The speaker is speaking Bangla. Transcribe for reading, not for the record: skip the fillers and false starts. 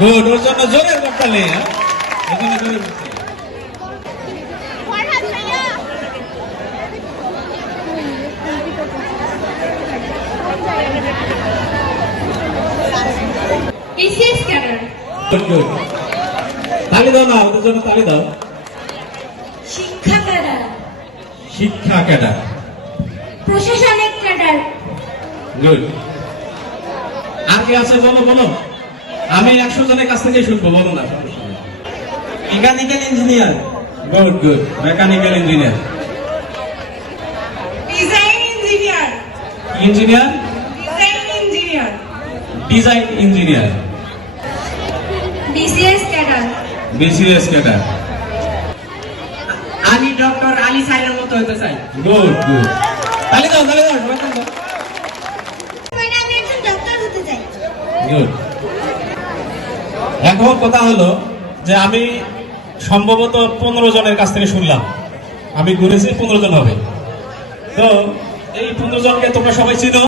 গুড, ওর জন্য জোরের করতালি। এখানে জোরে করতালি। BCS cadre. গুড গুড, তালি দাও না, ওদের জন্য তালি দাও। শিক্ষা ক্যাডার। শিক্ষা ক্যাডার। প্রশাসনিক ক্যাডার। গুড। আর কি আছে বলো বলো, আমি 100 জনের কাছ থেকে শুনবো, বলো না। Mechanical engineer. Good good, mechanical engineer. Design engineer. Engineer. Design engineer. Design engineer. BCS cadre. BCS cadre. আমি ডক্টর আলী সাইলের মতো হতে চাই। গুড গুড, তালি দাও তালি দাও, সবাই তালি দাও। আমি একজন ডক্টর হতে চাই। গুড। এখন কথা হলো যে আমি সম্ভবত 15 জনের কাছ থেকে শুনলাম, আমি ঘুরেছি 15 জন হবে। তো এই 15 জনকে তোমরা সবাই চিনো?